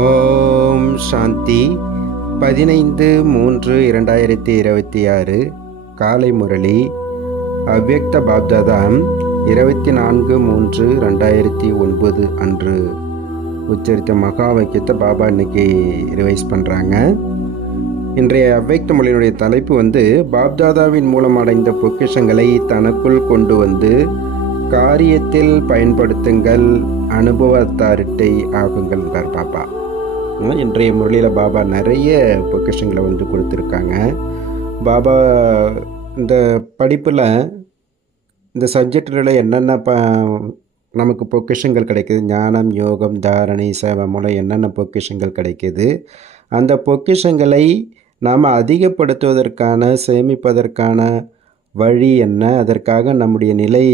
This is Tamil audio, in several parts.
ஓம் சாந்தி. 15/3/2026 காலை முரளி. அவ்யக்த பாப்தாதா 24/3/2009 அன்று உச்சரித்த மகா வாக்கியத்தை பாபா இன்னைக்கு ரிவைஸ் பண்ணுறாங்க. இன்றைய அவ்யக்த மொழியினுடைய தலைப்பு பாப்தாதாவின் மூலம் அடைந்த பொக்கிஷங்களை தனக்குள் கொண்டு வந்து காரியத்தில் பயன்படுத்துங்கள், அனுபவத்தாரிட்டை ஆகுங்கள் பாபா. இன்றைய முரளியில் பாபா நிறைய பொக்கிஷங்களை கொடுத்துருக்காங்க. பாபா இந்த படிப்பில் இந்த சப்ஜெக்டில் என்னென்ன நமக்கு பொக்கிஷங்கள் கிடைக்கிது, ஞானம், யோகம், தாரணை, சேவை மூலம் என்னென்ன பொக்கிஷங்கள் கிடைக்கிது, அந்த பொக்கிஷங்களை நாம் அதிகப்படுத்துவதற்கான, சேமிப்பதற்கான வழி என்ன, அதற்காக நம்முடைய நிலை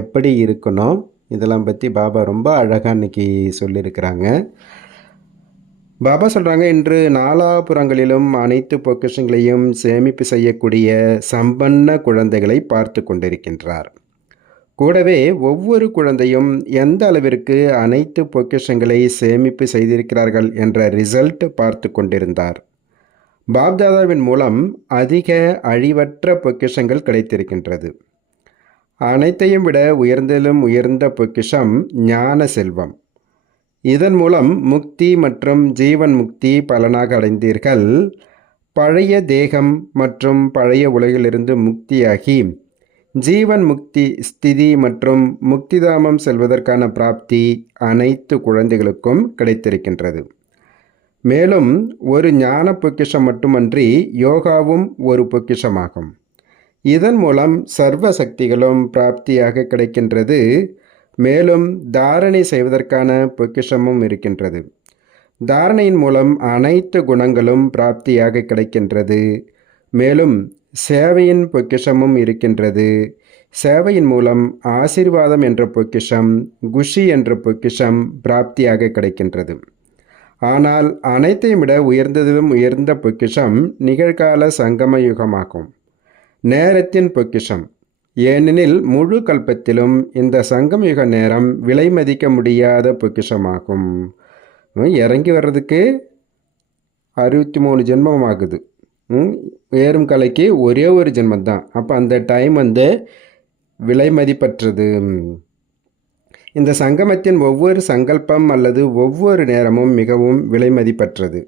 எப்படி இருக்கணும், இதெல்லாம் பற்றி பாபா ரொம்ப அழகாக இன்றைக்கி சொல்லியிருக்கிறாங்க. பாபா சொல்கிறாங்க, இன்று நாலாபுறங்களிலும் அனைத்து பொக்கிஷங்களையும் சேமிப்பு செய்யக்கூடிய சம்பன்ன குழந்தைகளை பார்த்து கொண்டிருக்கின்றார். கூடவே ஒவ்வொரு குழந்தையும் எந்த அளவிற்கு அனைத்து பொக்கிஷங்களை சேமிப்பு செய்திருக்கிறார்கள் என்ற ரிசல்ட் பார்த்து கொண்டிருந்தார். பாப்தாதாவின் மூலம் அதிக அழிவற்ற பொக்கிஷங்கள் கிடைத்திருக்கின்றது. அனைத்தையும் விட உயர்ந்திலும் உயர்ந்த பொக்கிஷம் ஞான செல்வம். இதன் மூலம் முக்தி மற்றும் ஜீவன் முக்தி பலனாக அடைந்தீர்கள். பழைய தேகம் மற்றும் பழைய உலகிலிருந்து முக்தியாகி ஜீவன் முக்தி ஸ்திதி மற்றும் முக்திதாமம் செல்வதற்கான பிராப்தி அனைத்து குழந்தைகளுக்கும் கிடைத்திருக்கின்றது. மேலும் ஒரு ஞான பொக்கிஷம் மட்டுமன்றி யோகாவும் ஒரு பொக்கிஷமாகும். இதன் மூலம் சர்வ சக்திகளும் பிராப்தியாக கிடைக்கின்றது. மேலும் தாரணை செய்வதற்கான பொக்கிஷமும் இருக்கின்றது. தாரணையின் மூலம் அனைத்து குணங்களும் பிராப்தியாக கிடைக்கின்றது. மேலும் சேவையின் பொக்கிஷமும் இருக்கின்றது. சேவையின் மூலம் ஆசீர்வாதம் என்ற பொக்கிஷம், குஷி என்ற பொக்கிஷம் பிராப்தியாக கிடைக்கின்றது. ஆனால் அனைத்தையும் விட உயர்ந்ததிலும் உயர்ந்த பொக்கிஷம் நிகழ்கால சங்கம யுகமாகும், நேரத்தின் பொக்கிஷம். ஏனெனில் முழு கல்பத்திலும் இந்த சங்கம் யுக நேரம் விலை மதிக்க முடியாத பொக்கிஷமாகும். இறங்கி வர்றதுக்கு 63 ஜென்மம் ஆகுது. ஏறும் கலைக்கு ஒரே ஒரு ஜென்மந்தான். அப்போ அந்த டைம் விலை மதிப்பற்றது. இந்த சங்கமத்தின் ஒவ்வொரு சங்கல்பம் அல்லது ஒவ்வொரு நேரமும் மிகவும் விலை மதிப்பற்றது.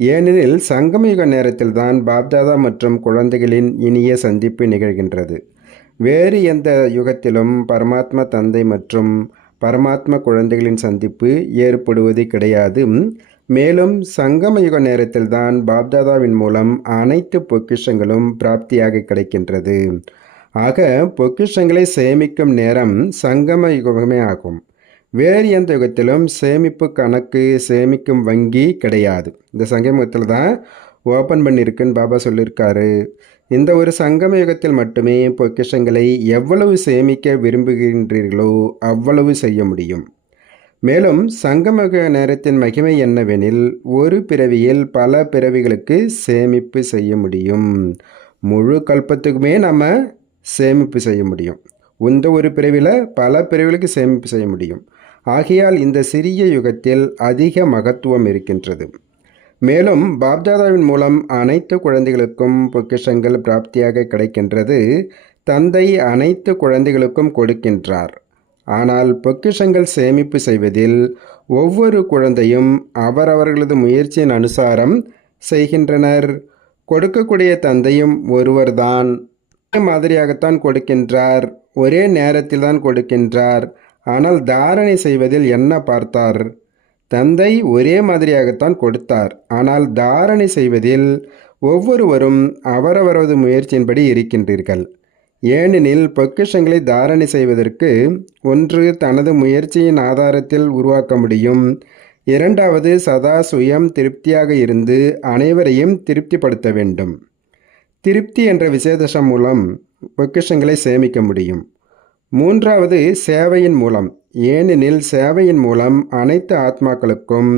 ஏனெனில் சங்கமயுக நேரத்தில் தான் பாப்தாதா மற்றும் குழந்தைகளின் இனிய சந்திப்பு நிகழ்கின்றது. வேறு எந்த யுகத்திலும் பரமாத்மா தந்தை மற்றும் பரமாத்மா குழந்தைகளின் சந்திப்பு ஏற்படுவது கிடையாது. மேலும் சங்கம யுக நேரத்தில் தான் பாப்தாதாவின் மூலம் அனைத்து பொக்கிஷங்களும் பிராப்தியாக கிடைக்கின்றது. ஆக பொக்கிஷங்களை சேமிக்கும் நேரம் சங்கம யுகமே ஆகும். வேறு எந்த யுகத்திலும் சேமிப்பு கணக்கு, சேமிக்கும் வங்கி கிடையாது. இந்த சங்கம யுகத்தில் தான் ஓப்பன் பண்ணியிருக்குன்னு பாபா சொல்லியிருக்காரு. இந்த ஒரு சங்கம யுகத்தில் மட்டுமே பொக்கிஷங்களை எவ்வளவு சேமிக்க விரும்புகின்றீர்களோ அவ்வளவு செய்ய முடியும். மேலும் சங்கமயுக நேரத்தின் மகிமை என்னவெனில், ஒரு பிறவியில் பல பிறவிகளுக்கு சேமிப்பு செய்ய முடியும். முழு கல்பத்துக்குமே நம்ம சேமிப்பு செய்ய முடியும். இந்த ஒரு பிறவியில் பல பிறவிகளுக்கு சேமிப்பு செய்ய முடியும். ஆகையால் இந்த சிறிய யுகத்தில் அதிக மகத்துவம் இருக்கின்றது. மேலும் பாப்தாதாவின் மூலம் அனைத்து குழந்தைகளுக்கும் பொக்கிஷங்கள் பிராப்தியாக கிடைக்கின்றது. தந்தை அனைத்து குழந்தைகளுக்கும் கொடுக்கின்றார். ஆனால் பொக்கிஷங்கள் சேமிப்பு செய்வதில் ஒவ்வொரு குழந்தையும் அவரவர்களது முயற்சியின் அனுசாரம் செய்கின்றனர். கொடுக்கக்கூடிய தந்தையும் ஒருவர்தான். மாதிரியாகத்தான் கொடுக்கின்றார், ஒரே நேரத்தில் தான் கொடுக்கின்றார். ஆனால் தாரணை செய்வதில் என்ன பார்த்தார்? தந்தை ஒரே மாதிரியாகத்தான் கொடுத்தார். ஆனால் தாரணை செய்வதில் ஒவ்வொருவரும் அவரவரது முயற்சியின்படி இருக்கின்றீர்கள். ஏனெனில் பொக்கிஷங்களை தாரணை செய்வதற்கு ஒன்று தனது முயற்சியின் ஆதாரத்தில் உருவாக்க முடியும். இரண்டாவது சதா சுயம் திருப்தியாக இருந்து அனைவரையும் திருப்திப்படுத்த வேண்டும். திருப்தி என்ற விசேஷம் மூலம் பொக்கிஷங்களை சேமிக்க முடியும். மூன்றாவது சேவையின் மூலம். ஏனெனில் சேவையின் மூலம் அனைத்து ஆத்மாக்களுக்கும்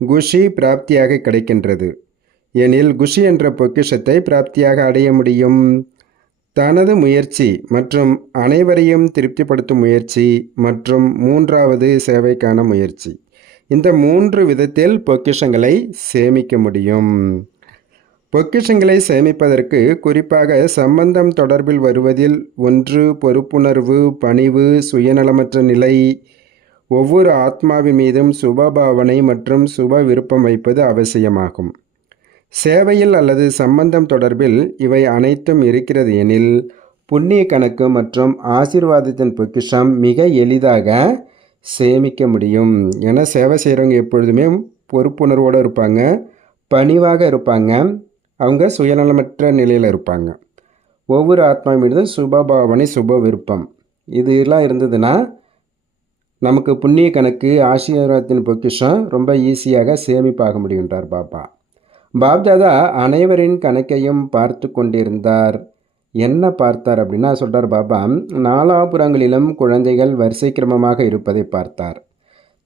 குஷி பிராப்தியாக கிடைக்கின்றது. எனில் குஷி என்ற பொக்கிஷத்தை பிராப்தியாக அடைய முடியும். தனது முயற்சி மற்றும் அனைவரையும் திருப்திப்படுத்தும் முயற்சி மற்றும் மூன்றாவது சேவைக்கான முயற்சி. இந்த 3 விதத்தில் பொக்கிஷங்களை சேமிக்க முடியும். பொக்கிஷங்களை சேமிப்பதற்கு குறிப்பாக சம்பந்தம் தொடர்பில் வருவதில் 1 பொறுப்புணர்வு, பணிவு, சுயநலமற்ற நிலை, ஒவ்வொரு ஆத்மாவின் மீதும் சுபபாவனை மற்றும் சுப விருப்பம் வைப்பது அவசியமாகும். சேவையில் அல்லது சம்பந்தம் தொடர்பில் இவை அனைத்தும் இருக்கிறது எனில் புண்ணிய கணக்கு மற்றும் ஆசீர்வாதத்தின் பொக்கிஷம் மிக எளிதாக சேமிக்க முடியும். ஏன்னா சேவை செய்கிறவங்க எப்பொழுதுமே பொறுப்புணர்வோடு இருப்பாங்க, பணிவாக இருப்பாங்க, அவங்க சுயநலமற்ற நிலையில் இருப்பாங்க. ஒவ்வொரு ஆத்மா மீதும் சுபபாவனை, சுப விருப்பம் இதெல்லாம் இருந்ததுன்னா நமக்கு புண்ணிய கணக்கு, ஆசீர்வாதத்தின் பொக்கிஷம் ரொம்ப ஈஸியாக சேமிப்பாக முடிகின்றார் பாபா. பாப்தாதா அனைவரின் கணக்கையும் பார்த்து கொண்டிருந்தார். என்ன பார்த்தார் அப்படின்னா சொல்கிறார் பாபா, நாலாபுறங்களிலும் குழந்தைகள் வரிசை கிரமமாக இருப்பதை பார்த்தார்.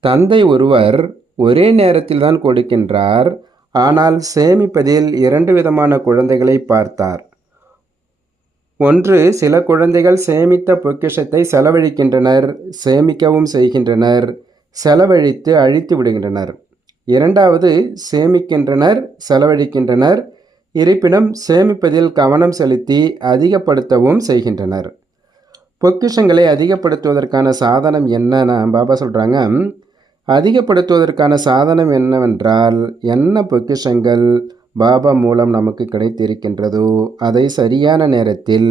தந்தை ஒருவர் ஒரே நேரத்தில் தான் கொடுக்கின்றார், ஆனால் சேமிப்பதில் 2 விதமான குழந்தைகளை பார்த்தார். ஒன்று, சில குழந்தைகள் சேமித்த பொக்கிஷத்தை செலவழிக்கின்றனர், சேமிக்கவும் செய்கின்றனர், செலவழித்து அழித்து விடுகின்றனர். இரண்டாவது, சேமிக்கின்றனர், செலவழிக்கின்றனர், இருப்பினும் சேமிப்பதில் கவனம் செலுத்தி அதிகப்படுத்தவும் செய்கின்றனர். பொக்கிஷங்களை அதிகப்படுத்துவதற்கான சாதனம் என்னன்னா பாபா சொல்கிறாங்க, அதிகப்படுத்துவதற்கான சாதனம் என்னவென்றால் என்ன பொக்கிஷங்கள் பாபா மூலம் நமக்கு கிடைத்திருக்கின்றதோ அதை சரியான நேரத்தில்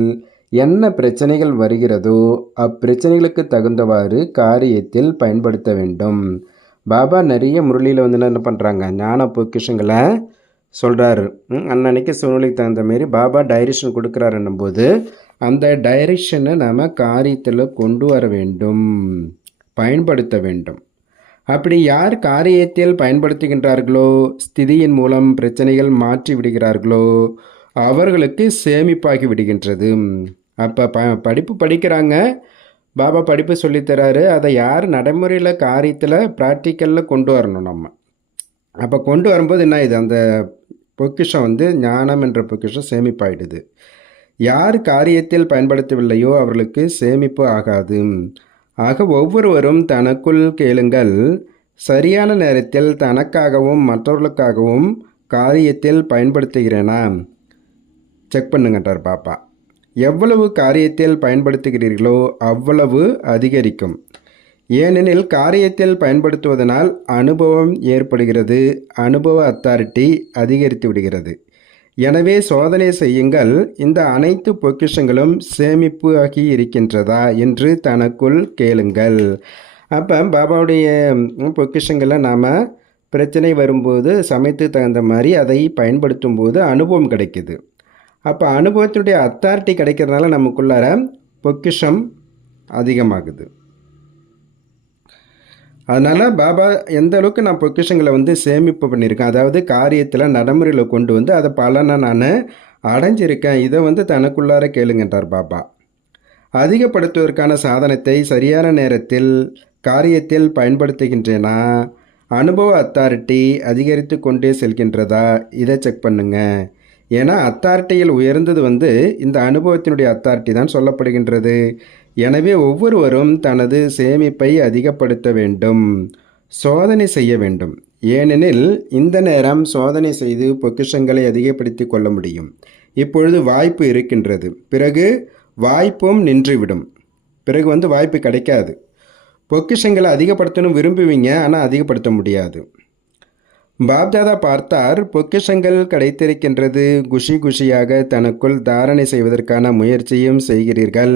என்ன பிரச்சனைகள் வருகிறதோ அப்பிரச்சனைகளுக்கு தகுந்தவாறு காரியத்தில் பயன்படுத்த வேண்டும். பாபா நிறைய முரளியில் வந்து என்ன பண்ணுறாங்க, ஞான பொக்கிஷங்களை சொல்கிறாரு. அன்னன்னைக்கு சூழ்நிலைக்கு தகுந்த மாரி பாபா டைரக்ஷன் கொடுக்குறாருன்னும் போது அந்த டைரக்ஷனை நாம் காரியத்தில் கொண்டு வர வேண்டும், பயன்படுத்த வேண்டும். அப்படி யார் காரியத்தில் பயன்படுத்துகின்றார்களோ, ஸ்திதியின் மூலம் பிரச்சனைகள் மாற்றி விடுகிறார்களோ அவர்களுக்கு சேமிப்பாகி விடுகின்றது. அப்போ படிப்பு படிக்கிறாங்க, பாபா படிப்பு சொல்லித்தராரு, அதை யார் நடைமுறையில் காரியத்தில் ப்ராக்டிக்கலில் கொண்டு வரணும் நம்ம. அப்போ கொண்டு வரும்போது என்ன இது, அந்த பொக்கிஷம் வந்து ஞானம் என்ற பொக்கிஷம் சேமிப்பாயிடுது. யார் காரியத்தில் பயன்படுத்தவில்லையோ அவர்களுக்கு சேமிப்பு ஆகாது. ஆக ஒவ்வொருவரும் தனக்குள் கேளுங்கள், சரியான நேரத்தில் தனக்காகவும் மற்றவர்களுக்காகவும் காரியத்தில் பயன்படுத்துகிறேனா செக் பண்ணுங்கன்றார் பாப்பா. எவ்வளவு காரியத்தில் பயன்படுத்துகிறீர்களோ அவ்வளவு அதிகரிக்கும். ஏனெனில் காரியத்தில் பயன்படுத்துவதனால் அனுபவம் ஏற்படுகிறது, அனுபவ அத்தாரிட்டி அதிகரித்து விடுகிறது. எனவே சோதனை செய்யுங்கள், இந்த அனைத்து பொக்கிஷங்களும் சேமிப்பு ஆகி இருக்கின்றதா என்று தனக்குள் கேளுங்கள். அப்போ பாபாவுடைய பொக்கிஷங்களை நாம் பிரச்சனை வரும்போது சமைத்து தகுந்த மாதிரி அதை பயன்படுத்தும் போது அனுபவம் கிடைக்குது. அப்போ அனுபவத்தினுடைய அத்தாரிட்டி கிடைக்கிறதுனால நமக்குள்ளார பொக்கிஷம் அதிகமாகுது. அதனால் பாபா எந்த அளவுக்கு நான் பொக்கிஷங்களை வந்து சேமிப்பு பண்ணியிருக்கேன், அதாவது காரியத்தில் நடைமுறையில் கொண்டு வந்து அதை பலனை நான் அடைஞ்சிருக்கேன், இதை வந்து தனக்குள்ளார கேளுங்கன்றார் பாபா. அதிகப்படுத்துவதற்கான சாதனத்தை சரியான நேரத்தில் காரியத்தில் பயன்படுத்துகின்றேனா, அனுபவ அத்தாரிட்டி அதிகரித்து கொண்டே செல்கின்றதா, இதை செக் பண்ணுங்க. ஏன்னா அத்தாரிட்டியில் உயர்ந்தது வந்து இந்த அனுபவத்தினுடைய அத்தாரிட்டி தான் சொல்லப்படுகின்றது. எனவே ஒவ்வொருவரும் தனது சேமிப்பை அதிகப்படுத்த வேண்டும், சோதனை செய்ய வேண்டும். ஏனெனில் இந்த நேரம் சோதனை செய்து பொக்கிஷங்களை அதிகப்படுத்தி கொள்ள முடியும். இப்பொழுது வாய்ப்பு இருக்கின்றது, பிறகு வாய்ப்பும் நின்றுவிடும், பிறகு வந்து வாய்ப்பு கிடைக்காது. பொக்கிஷங்களை அதிகப்படுத்தணும் விரும்புவீங்க, ஆனால் அதிகப்படுத்த முடியாது. பாப்தாதா பார்த்தார், பொக்கிஷங்கள் கிடைத்திருக்கின்றது, குஷியாக தனக்குள் தாரணை செய்வதற்கான முயற்சியும் செய்கிறீர்கள்.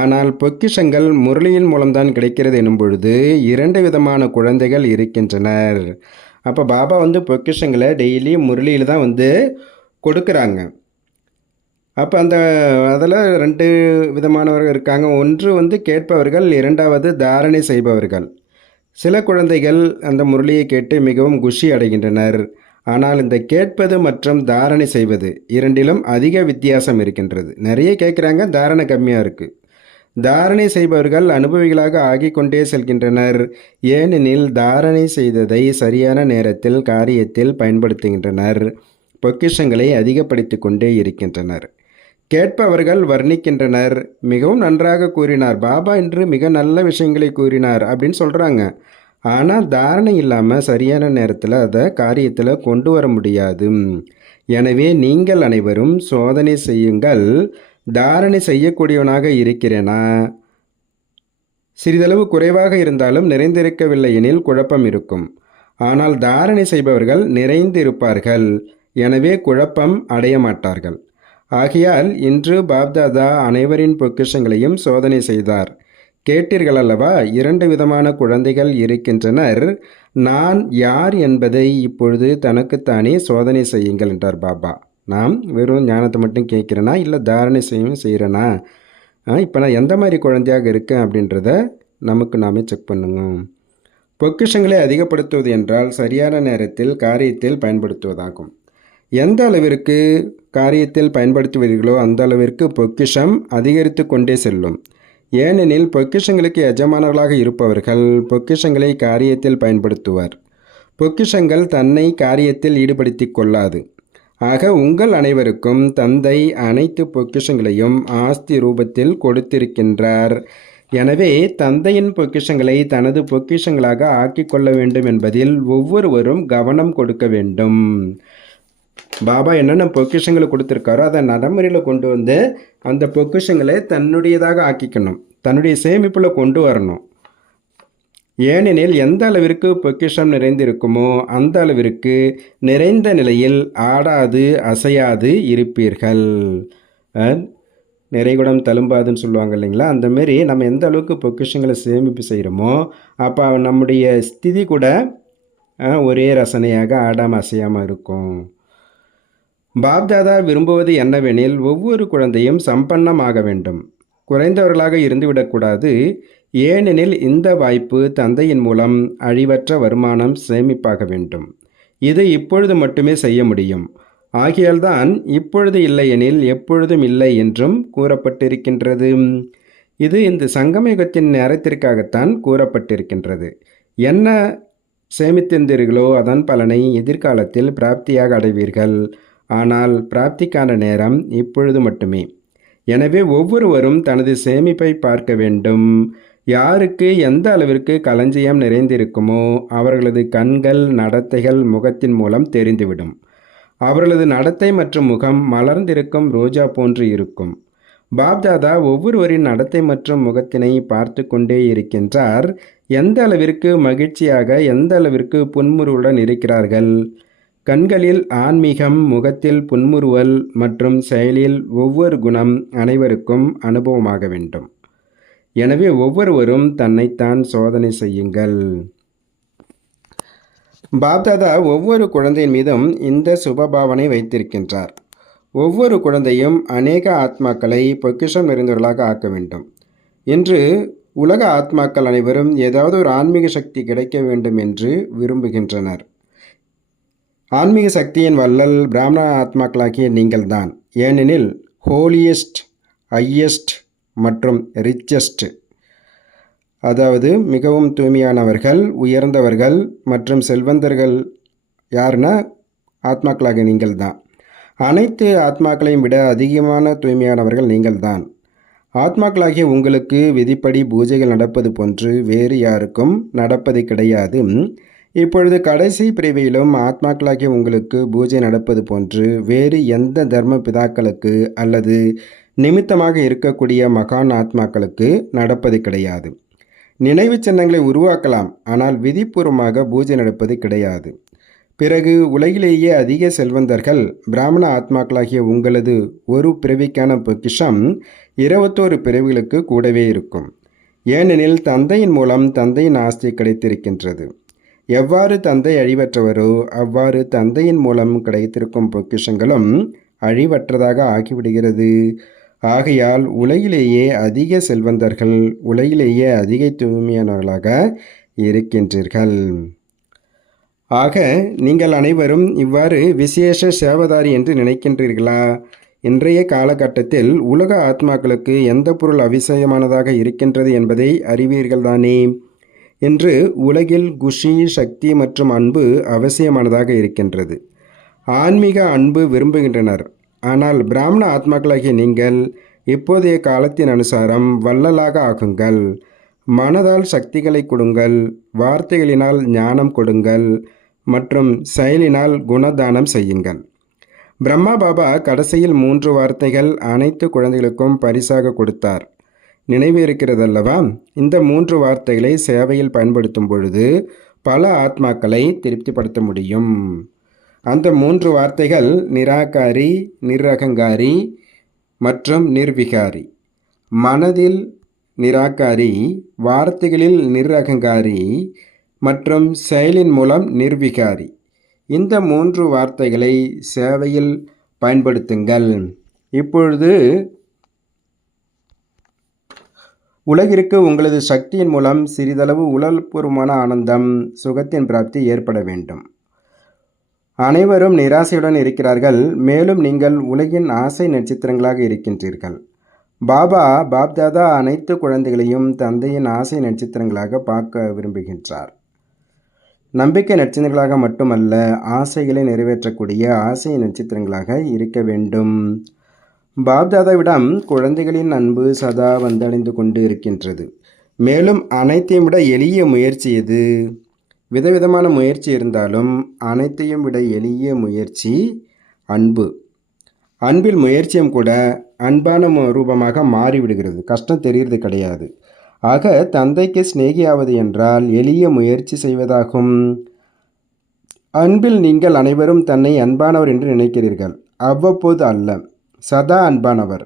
ஆனால் பொக்கிஷங்கள் முரளியின் மூலம்தான் கிடைக்கிறது எனும் பொழுது 2 விதமான குழந்தைகள் இருக்கின்றனர். அப்போ பாபா வந்து பொக்கிஷங்களை டெய்லி முரளியில் தான் வந்து கொடுக்குறாங்க. அப்போ அதில் 2 விதமானவர்கள் இருக்காங்க. ஒன்று வந்து கேட்பவர்கள், இரண்டாவது தாரணை செய்பவர்கள். சில குழந்தைகள் அந்த முரளியை கேட்டு மிகவும் குஷி அடைகின்றனர். ஆனால் இந்த கேட்பது மற்றும் தாரணை செய்வது இரண்டிலும் அதிக வித்தியாசம் இருக்கின்றது. நிறைய கேட்குறாங்க, தாரணை கம்மியாக இருக்குது. தாரணை செய்பவர்கள் அனுபவிகளாக ஆகிக்கொண்டே செல்கின்றனர். ஏனெனில் தாரணை செய்ததை சரியான நேரத்தில் காரியத்தில் பயன்படுத்துகின்றனர், பொக்கிஷங்களை அதிகப்படுத்தி கொண்டே இருக்கின்றனர். கேட்பவர்கள் வர்ணிக்கின்றனர், மிகவும் நன்றாக கூறினார் பாபா என்று, மிக நல்ல விஷயங்களை கூறினார் அப்படின்னு சொல்கிறாங்க. ஆனால் தாரணை இல்லாமல் சரியான நேரத்தில் அதை காரியத்தில் கொண்டு வர முடியாது. எனவே நீங்கள் அனைவரும் சோதனை செய்யுங்கள். தாரணை செய்யக்கூடியவனாக இருக்கிறேனா? சிறிதளவு குறைவாக இருந்தாலும் நிறைந்திருக்கவில்லை எனில் குழப்பம் இருக்கும். ஆனால் தாரணை செய்பவர்கள் நிறைந்திருப்பார்கள். எனவே குழப்பம் அடைய மாட்டார்கள். ஆகையால் இன்று பாப்தாதா அனைவரின் பொக்கிஷங்களையும் சோதனை செய்தார். கேட்டீர்கள் அல்லவா? 2 விதமான குழந்தைகள் இருக்கின்றனர். நான் யார் என்பதை இப்பொழுது தனக்குத்தானே சோதனை செய்யுங்கள் என்றார் பாபா. நாம் வெறும் ஞானத்தை மட்டும் கேட்குறேனா இல்லை தாரணை செய்கிறேனா? இப்போ நான் எந்த மாதிரி குழந்தையாக இருக்கேன் அப்படின்றத நமக்கு நாமே செக் பண்ணுங்க. பொக்கிஷங்களை அதிகப்படுத்துவது என்றால் சரியான நேரத்தில் காரியத்தில் பயன்படுத்துவதாகும். எந்த அளவிற்கு காரியத்தில் பயன்படுத்துவீர்களோ அந்த அளவிற்கு பொக்கிஷம் அதிகரித்து கொண்டே செல்லும். ஏனெனில் பொக்கிஷங்களுக்கு எஜமானர்களாக இருப்பவர்கள் பொக்கிஷங்களை காரியத்தில் பயன்படுத்துவர். பொக்கிஷங்கள் தன்னை காரியத்தில் ஈடுபடுத்தி கொள்ளாது. ஆக உங்கள் அனைவருக்கும் தந்தை அனைத்து பொக்கிஷங்களையும் ஆஸ்தி ரூபத்தில் கொடுத்திருக்கின்றார். எனவே தந்தையின் பொக்கிஷங்களை தனது பொக்கிஷங்களாக ஆக்கிக்கொள்ள வேண்டும் என்பதில் ஒவ்வொருவரும் கவனம் கொடுக்க வேண்டும். பாபா என்னென்ன பொக்கிஷங்களை கொடுத்துருக்காரோ அதை நடைமுறையில் கொண்டு வந்து அந்த பொக்கிஷங்களை தன்னுடையதாக ஆக்கிக்கணும், தன்னுடைய சேமிப்பில் கொண்டு வரணும். ஏனெனில் எந்த அளவிற்கு பொக்கிஷம் நிறைந்திருக்குமோ அந்த அளவிற்கு நிறைந்த நிலையில் ஆடாது அசையாது இருப்பீர்கள். நிறைகுடம் தழும்பாதுன்னு சொல்லுவாங்க இல்லைங்களா? அந்தமாரி நம்ம எந்த அளவுக்கு பொக்கிஷங்களை சேமிப்பு செய்கிறோமோ அப்போ நம்முடைய ஸ்திதி கூட ஒரே ரசனையாக ஆடாமல் அசையாமல் இருக்கும். பாப்தாதா விரும்புவது என்னவெனில் ஒவ்வொரு குழந்தையும் சம்பன்னமாக வேண்டும், குறைந்தவர்களாக இருந்துவிடக்கூடாது. ஏனெனில் இந்த வாய்ப்பு தந்தையின் மூலம் அழிவற்ற வருமானம் சேமிப்பாக வேண்டும். இது இப்பொழுது மட்டுமே செய்ய முடியும். ஆகையால்தான் இப்பொழுது இல்லை எனில் எப்பொழுதும் இல்லை என்றும் கூறப்பட்டிருக்கின்றது. இது இந்த சங்கமயுகத்தின் நேரத்திற்காகத்தான் கூறப்பட்டிருக்கின்றது. என்ன சேமித்திருந்தீர்களோ அதன் பலனை எதிர்காலத்தில் பிராப்தியாக அடைவீர்கள். ஆனால் பிராப்திக்கான நேரம் இப்பொழுது மட்டுமே. எனவே ஒவ்வொருவரும் தனது சேமிப்பை பார்க்க வேண்டும். யாருக்கு எந்த அளவிற்கு களஞ்சியம் நிறைந்திருக்குமோ அவர்களது கண்கள் நடத்தைகள் முகத்தின் மூலம் தெரிந்துவிடும். அவர்களது நடத்தை மற்றும் முகம் மலர்ந்திருக்கும் ரோஜா போன்று இருக்கும். பாப்தாதா ஒவ்வொருவரின் நடத்தை மற்றும் முகத்தினை பார்த்து கொண்டே இருக்கின்றார். எந்த அளவிற்கு மகிழ்ச்சியாக எந்த அளவிற்கு புன்முறுவலுடன் இருக்கிறார்கள். கண்களில் ஆன்மீகம், முகத்தில் புன்முறுவல் மற்றும் செயலில் ஒவ்வொரு குணம் அனைவருக்கும் அனுபவமாக வேண்டும். எனவே ஒவ்வொருவரும் தன்னைத்தான் சோதனை செய்யுங்கள். பாப்தாதா ஒவ்வொரு குழந்தையின் மீதும் இந்த சுபபாவனை வைத்திருக்கின்றார். ஒவ்வொரு குழந்தையும் அநேக ஆத்மாக்களை பொக்கிஷம் நிறைந்தவர்களாக ஆக்க வேண்டும். இன்று உலக ஆத்மாக்கள் அனைவரும் ஏதாவது ஒரு ஆன்மீக சக்தி கிடைக்க வேண்டும் என்று விரும்புகின்றனர். ஆன்மீக சக்தியின் வள்ளல் பிராமண ஆத்மாக்களாகிய நீங்கள்தான். ஏனெனில் ஹோலியஸ்ட், ஹையஸ்ட் மற்றும் ரிச்சஸ்ட், அதாவது மிகவும் தூய்மையானவர்கள், உயர்ந்தவர்கள் மற்றும் செல்வந்தர்கள் யாருன்னா ஆத்மாக்களாக நீங்கள் தான். அனைத்து ஆத்மாக்களையும் விட அதிகமான தூய்மையானவர்கள் நீங்கள்தான். ஆத்மாக்களாகிய உங்களுக்கு விதிப்படி பூஜைகள் நடப்பது போன்று வேறு யாருக்கும் நடப்பது கிடையாது. இப்பொழுது கடைசி பிரிவிலும் ஆத்மாக்களாகிய உங்களுக்கு பூஜை நடப்பது போன்று வேறு எந்த தர்ம பிதாக்களுக்கு அல்லது நிமித்தமாக இருக்கக்கூடிய மகான் ஆத்மாக்களுக்கு நடப்பது கிடையாது. நினைவு சின்னங்களை உருவாக்கலாம், ஆனால் விதிப்பூர்வமாக பூஜை நடப்பது கிடையாது. பிறகு உலகிலேயே அதிக செல்வந்தர்கள் பிராமண ஆத்மாக்களாகிய உங்களது ஒரு பிறவிக்கான பொக்கிஷம் 21 பிறவிகளுக்கு கூடவே இருக்கும். ஏனெனில் தந்தையின் மூலம் தந்தையின் ஆஸ்தி கிடைத்திருக்கின்றது. எவ்வாறு தந்தை அழிவற்றவரோ அவ்வாறு தந்தையின் மூலம் கிடைத்திருக்கும் பொக்கிஷங்களும் அழிவற்றதாக ஆகிவிடுகிறது. ஆகையால் உலகிலேயே அதிக செல்வந்தர்கள் உலகிலேயே அதிக தூய்மையானவர்களாக இருக்கின்றீர்கள். ஆக நீங்கள் அனைவரும் இவ்வாறு விசேஷ சேவதாரி என்று நினைக்கின்றீர்களா? இன்றைய காலகட்டத்தில் உலக ஆத்மாக்களுக்கு எந்த பொருள் அவசியமானதாக இருக்கின்றது என்பதை அறிவீர்கள்தானே? இன்று உலகில் குஷி, சக்தி மற்றும் அன்பு அவசியமானதாக இருக்கின்றது. ஆன்மீக அன்பு விரும்புகின்றனர். ஆனால் பிராமண ஆத்மாக்களாகிய நீங்கள் இப்போதைய காலத்தின் அனுசாரம் வள்ளலாக ஆகுங்கள். மனதால் சக்திகளை கொடுங்கள், வார்த்தைகளினால் ஞானம் கொடுங்கள் மற்றும் செயலினால் குணதானம் செய்யுங்கள். பிரம்மா பாபா கடைசியில் 3 வார்த்தைகள் அனைத்து குழந்தைகளுக்கும் பரிசாக கொடுத்தார். நினைவு இருக்கிறதல்லவா? இந்த 3 வார்த்தைகளை சேவையில் பயன்படுத்தும் பொழுது பல ஆத்மாக்களை திருப்திப்படுத்த முடியும். அந்த 3 வார்த்தைகள் நிராகாரி, நிரகங்காரி மற்றும் நிர்விகாரி. மனதில் நிராகாரி, வார்த்தைகளில் நிரகங்காரி மற்றும் செயலின் மூலம் நிர்விகாரி. இந்த 3 வார்த்தைகளை சேவையில் பயன்படுத்துங்கள். இப்பொழுது உலகிற்கு உங்களது சக்தியின் மூலம் சிறிதளவு உடல்பூர்வமான ஆனந்தம், சுகத்தின் பிராப்தி ஏற்பட வேண்டும். அனைவரும் நிராசையுடன் இருக்கிறார்கள். மேலும் நீங்கள் உலகின் ஆசை நட்சத்திரங்களாக இருக்கின்றீர்கள். பாப்தாதா அனைத்து குழந்தைகளையும் தந்தையின் ஆசை நட்சத்திரங்களாக பார்க்க விரும்புகின்றார். நம்பிக்கை நட்சத்திரங்களாக மட்டுமல்ல, ஆசைகளை நிறைவேற்றக்கூடிய ஆசை நட்சத்திரங்களாக இருக்க வேண்டும். பாப்தாதாவிடம் குழந்தைகளின் அன்பு சதா வந்தடைந்து கொண்டு இருக்கின்றது. மேலும் அனைத்தையும் விட எளிய முயற்சி எது? விதவிதமான முயற்சி இருந்தாலும் அனைத்தையும் விட எளிய முயற்சி அன்பு. அன்பில் முயற்சியும் கூட அன்பான ரூபமாக மாறிவிடுகிறது. கஷ்டம் தெரிகிறது கிடையாது. ஆக தந்தைக்கு சிநேகியாவது என்றால் எளிய முயற்சி செய்வதாகும். அன்பில் நீங்கள் அனைவரும் தன்னை அன்பானவர் என்று நினைக்கிறீர்கள். அவ்வப்போது அல்ல, சதா அன்பானவர்.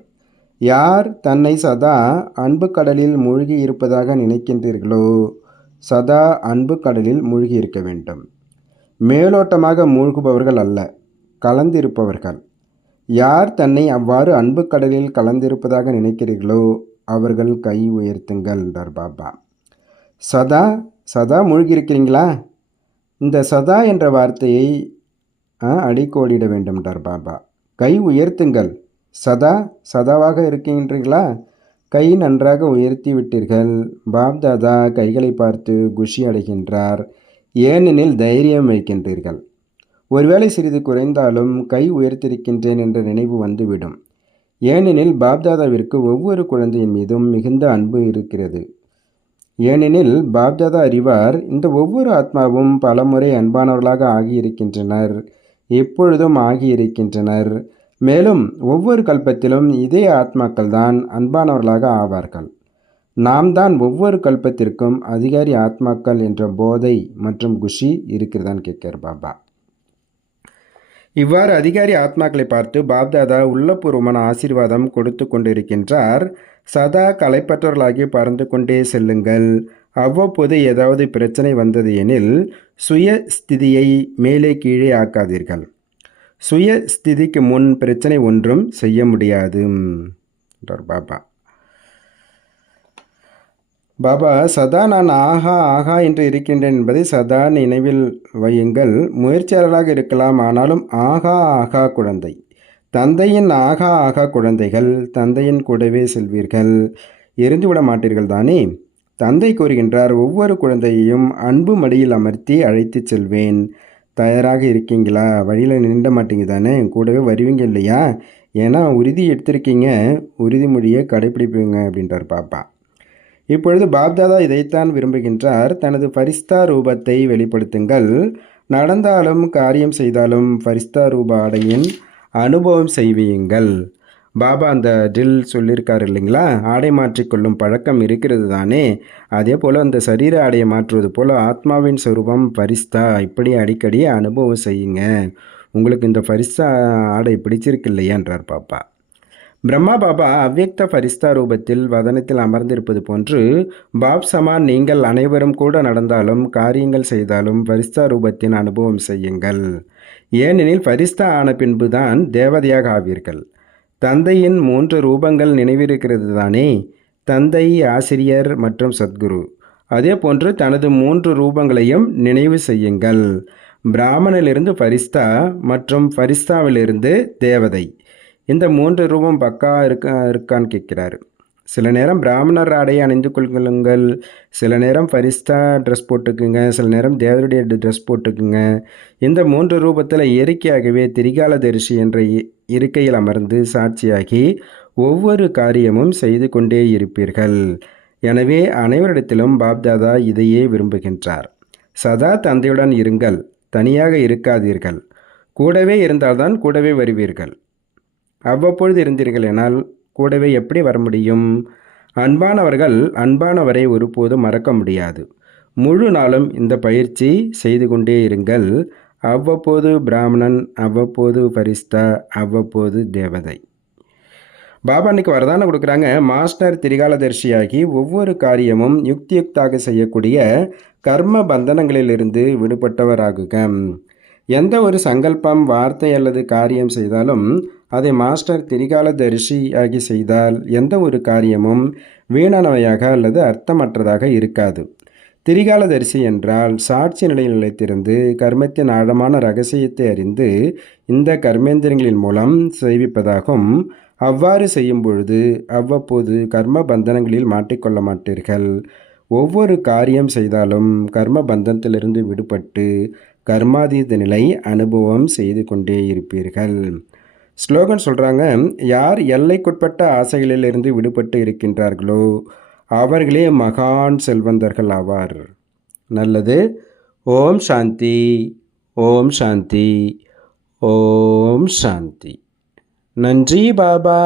யார் தன்னை சதா அன்பு கடலில் மூழ்கி இருப்பதாக நினைக்கின்றீர்களோ, சதா அன்பு கடலில் மூழ்கி இருக்க வேண்டும். மேலோட்டமாக மூழ்குபவர்கள் அல்ல, கலந்திருப்பவர்கள். யார் தன்னை அவ்வாறு அன்பு கடலில் கலந்திருப்பதாக நினைக்கிறீர்களோ அவர்கள் கை உயர்த்துங்கள் என்றார் பாபா. சதா சதா மூழ்கியிருக்கிறீங்களா? இந்த சதா என்ற வார்த்தையை அடிக்கோடிட வேண்டும் என்றார் பாபா. கை உயர்த்துங்கள். சதாவாக இருக்கின்றீர்களா? கை நன்றாக உயர்த்தி விட்டீர்கள். பாப்தாதா கைகளை பார்த்து குஷி அடைகின்றார். ஏனெனில் தைரியம் வைக்கின்றீர்கள். ஒருவேளை சிறிது குறைந்தாலும் கை உயர்த்திருக்கின்றேன் என்ற நினைவு வந்துவிடும். ஏனெனில் பாப்தாதாவிற்கு ஒவ்வொரு குழந்தையின் மீதும் மிகுந்த அன்பு இருக்கிறது. ஏனெனில் பாப்தாதா அறிவார், இந்த ஒவ்வொரு ஆத்மாவும் பலமுறை அன்பானவர்களாக ஆகியிருக்கின்றனர், எப்பொழுதும் ஆகியிருக்கின்றனர். மேலும் ஒவ்வொரு கல்பத்திலும் இதே ஆத்மாக்கள் தான் அன்பானவர்களாக ஆவார்கள். நாம் தான் ஒவ்வொரு கல்பத்திற்கும் அதிகாரி ஆத்மாக்கள் என்ற போதை மற்றும் குஷி இருக்கிறதான்னு கேட்கிறார் பாபா. இவ்வாறு அதிகாரி ஆத்மாக்களை பார்த்து பாப்தாதா உள்ளபூர்வமான ஆசீர்வாதம் கொடுத்து கொண்டிருக்கின்றார். சதா களைப்பற்றவர்களாகி பறந்து கொண்டே செல்லுங்கள். அவ்வப்போது ஏதாவது பிரச்சனை வந்தது எனில் சுய ஸ்திதியை மேலே கீழே ஆக்காதீர்கள். சுய ஸ்திதிக்கு முன் பிரச்சனை ஒன்றும் செய்ய முடியாது பாபா. பாபா சதா நான் ஆகா என்று இருக்கின்றேன் என்பதை சதா நினைவில் வையுங்கள். முயற்சியாளர்களாக இருக்கலாம், ஆனாலும் ஆகா குழந்தை. தந்தையின் ஆகா குழந்தைகள். தந்தையின் கூடவே செல்வீர்கள், எரிந்துவிட மாட்டீர்கள் தானே? தந்தை கூறுகின்றார், ஒவ்வொரு குழந்தையையும் அன்பு மடியில் அமர்த்தி அழைத்து செல்வேன். தயாராக இருக்கீங்களா? வழியில் நின்ற மாட்டீங்க தானே? கூடவே வருவீங்க இல்லையா? ஏன்னா உறுதி எடுத்திருக்கீங்க, உறுதிமொழியை கடைப்பிடிப்பீங்க அப்படின்றார் பாப்பா. இப்பொழுது பாப்தாதா இதைத்தான் விரும்புகின்றார். தனது ஃபரிஸ்தா ரூபத்தை வெளிப்படுத்துங்கள். நடந்தாலும் காரியம் செய்தாலும் ஃபரிஸ்தா ரூப ஆடையின் அனுபவம் செய்வீங்கள். பாபா அந்த ட்ரில் சொல்லியிருக்காரு இல்லைங்களா? ஆடை மாற்றிக்கொள்ளும் பழக்கம் இருக்கிறது தானே? அதே போல் அந்த சரீர ஆடையை மாற்றுவது போல் ஆத்மாவின் சொரூபம் ஃபரிஸ்தா. இப்படி அடிக்கடி அனுபவம் செய்யுங்க. உங்களுக்கு இந்த ஃபரிஸ்தா ஆடை பிடிச்சிருக்கு இல்லையான்றார் பாப்பா. பிரம்மா பாபா அவ்யக்த ஃபரிஸ்தா ரூபத்தில் வதனத்தில் அமர்ந்திருப்பது போன்று பாப் சமான் நீங்கள் அனைவரும் கூட நடந்தாலும் காரியங்கள் செய்தாலும் ஃபரிஸ்தா ரூபத்தின் அனுபவம் செய்யுங்கள். ஏனெனில் ஃபரிஸ்தா ஆன பின்புதான் தேவதையாக ஆவீர்கள். தந்தையின் 3 ரூபங்கள் நினைவிருக்கிறது தானே? தந்தை, ஆசிரியர் மற்றும் சத்குரு. அதே போன்று தனது 3 ரூபங்களையும் நினைவு செய்யுங்கள். பிராமணிலிருந்து ஃபரிஸ்தா மற்றும் ஃபரிஸ்தாவிலிருந்து தேவதை. இந்த 3 ரூபம் பக்கா இருக்கான்னு கேட்கிறாரு. சில நேரம் பிராமணர் ஆடையை அணிந்து கொள்ளுங்கள், சில நேரம் ஃபரிஸ்தா ட்ரெஸ் போட்டுக்குங்க, சில நேரம் தேவருடைய ட்ரெஸ் போட்டுக்குங்க. இந்த 3 ரூபத்தில் இயற்கையாகவே திரிகால தரிசி என்ற இருக்கையில் அமர்ந்து சாட்சியாகி ஒவ்வொரு காரியமும் செய்து கொண்டே இருப்பீர்கள். எனவே அனைவரிடத்திலும் பாப்தாதா இதையே விரும்புகின்றார். சதா தந்தையுடன் இருங்கள், தனியாக இருக்காதீர்கள். கூடவே இருந்தால்தான் கூடவே வருவீர்கள். அவ்வப்பொழுது இருந்தீர்கள் எனால் கூடவே எப்படி வர முடியும்? அன்பானவர்கள் அன்பானவரை ஒருபோதும் மறக்க முடியாது. முழு நாளும் இந்த பயிற்சி செய்து கொண்டே இருங்கள். அவ்வப்போது பிராமணன், அவ்வப்போது பரிஸ்தா, அவ்வப்போது தேவதை. பாபா இன்னைக்கு வரதானம் கொடுக்குறாங்க. மாஸ்டர் திரிகாலதர்ஷியாகி ஒவ்வொரு காரியமும் யுக்தியுக்தாக செய்யக்கூடிய கர்ம பந்தனங்களிலிருந்து விடுபட்டவராகுக. எந்த ஒரு சங்கல்பம், வார்த்தை அல்லது காரியம் செய்தாலும் அதை மாஸ்டர் திரிகாலதரிசி ஆகி செய்தால் எந்த ஒரு காரியமும் வீணானவையாக அல்லது அர்த்தமற்றதாக இருக்காது. திரிகாலதரிசி என்றால் சாட்சி நிலையில் நிலைத்திருந்து கர்மத்தின் ஆழமான ரகசியத்தை அறிந்து இந்த கர்மேந்திரங்களின் மூலம் செய்விப்பதாகும். அவ்வாறு செய்யும் பொழுது அவ்வப்போது கர்ம பந்தனங்களில் மாட்டிக்கொள்ள மாட்டீர்கள். ஒவ்வொரு காரியம் செய்தாலும் கர்ம பந்தனத்திலிருந்து விடுபட்டு கர்மாதீத நிலை அனுபவம் செய்து கொண்டே இருப்பீர்கள். ஸ்லோகன் சொல்கிறாங்க, யார் எல்லைக்குட்பட்ட ஆசைகளிலிருந்து விடுபட்டு இருக்கின்றார்களோ அவர்களே மகான் செல்வந்தர்கள் ஆவார். நல்லது. ஓம் சாந்தி, ஓம் சாந்தி, ஓம் சாந்தி. நன்றி பாபா.